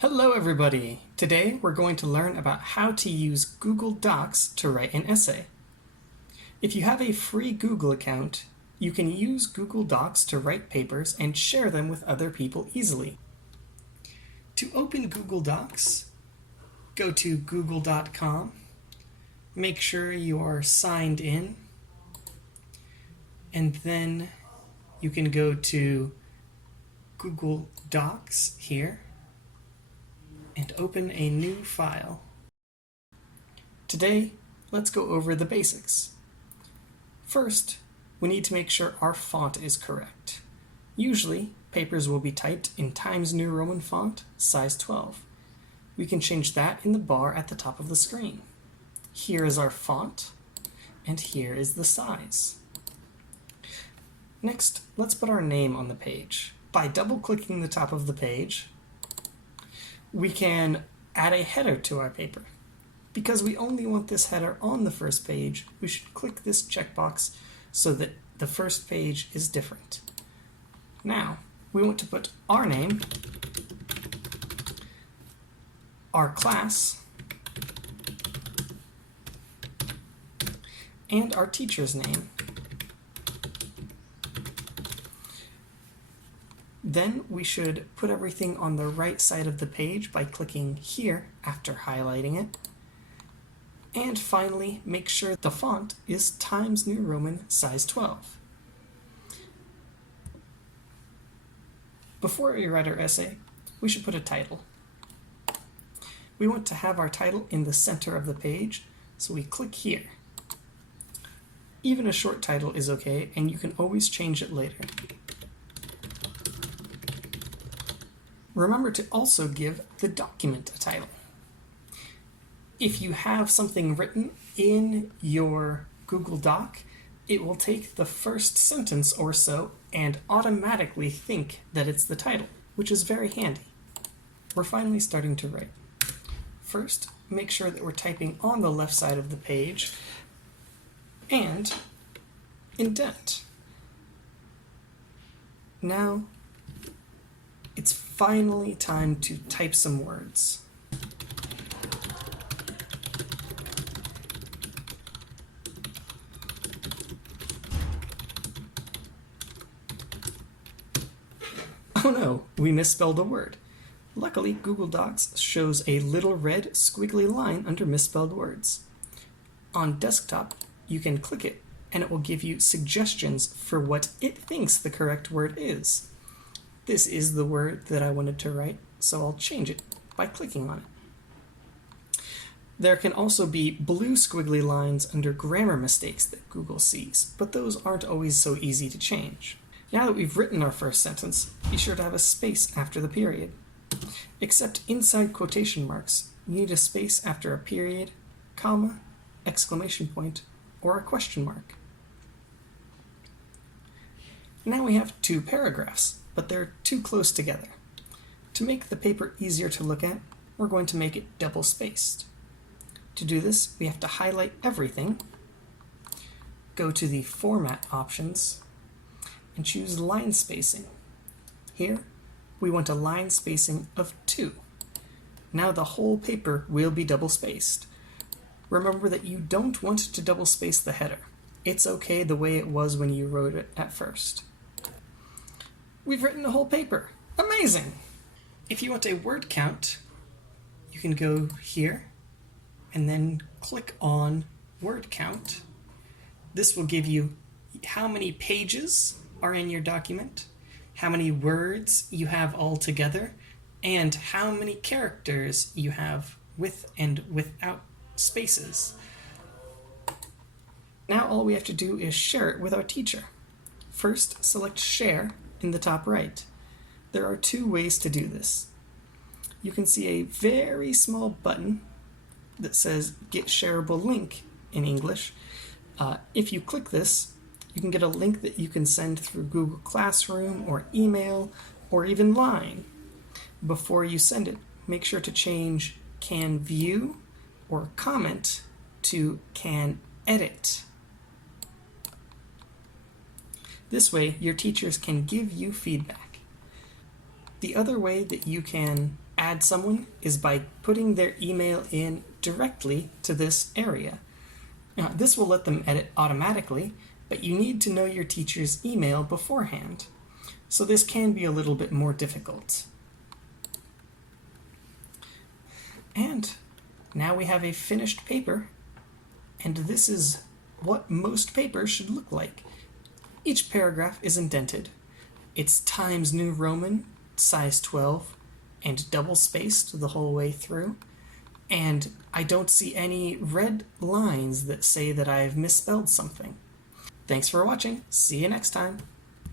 Hello everybody! Today we're going to learn about how to use Google Docs to write an essay. If you have a free Google account, you can use Google Docs to write papers and share them with other people easily. To open Google Docs, go to google.com, make sure you are signed in, and then you can go to Google Docs here and open a new file. Today, let's go over the basics. First, we need to make sure our font is correct. Usually, papers will be typed in Times New Roman font, size 12. We can change that in the bar at the top of the screen. Here is our font, and here is the size. Next, let's put our name on the page. By double-clicking the top of the page, we can add a header to our paper. Because we only want this header on the first page, we should click this checkbox so that the first page is different. Now, we want to put our name, our class, and our teacher's name. Then we should put everything on the right side of the page by clicking here after highlighting it. And finally, make sure the font is Times New Roman size 12. Before we write our essay, we should put a title. We want to have our title in the center of the page, so we click here. Even a short title is okay, and you can always change it later. Remember to also give the document a title. If you have something written in your Google Doc, it will take the first sentence or so and automatically think that it's the title, which is very handy. We're finally starting to write. First, make sure that we're typing on the left side of the page and indent. Now, it's finally time to type some words. Oh no, we misspelled a word. Luckily, Google Docs shows a little red squiggly line under misspelled words. On desktop, you can click it and it will give you suggestions for what it thinks the correct word is. This is the word that I wanted to write, so I'll change it by clicking on it. There can also be blue squiggly lines under grammar mistakes that Google sees, but those aren't always so easy to change. Now that we've written our first sentence, be sure to have a space after the period. Except inside quotation marks, you need a space after a period, comma, exclamation point, or a question mark. Now we have two paragraphs, but they're too close together. To make the paper easier to look at, we're going to make it double-spaced. To do this, we have to highlight everything, go to the Format options, and choose line spacing. Here, we want a line spacing of 2. Now the whole paper will be double-spaced. Remember that you don't want to double-space the header. It's okay the way it was when you wrote it at first. We've written a whole paper. Amazing! If you want a word count, you can go here and then click on word count. This will give you how many pages are in your document, how many words you have all together, and how many characters you have with and without spaces. Now all we have to do is share it with our teacher. First, select Share in the top right. There are two ways to do this. You can see a very small button that says Get Shareable Link in English. If you click this, you can get a link that you can send through Google Classroom or email or even Line. Before you send it, make sure to change Can View or Comment to Can Edit. This way, your teachers can give you feedback. The other way that you can add someone is by putting their email in directly to this area. Now, this will let them edit automatically, but you need to know your teacher's email beforehand. So this can be a little bit more difficult. And now we have a finished paper, and this is what most papers should look like. Each paragraph is indented. It's Times New Roman, size 12, and double-spaced the whole way through. And I don't see any red lines that say that I've misspelled something. Thanks for watching. See you next time.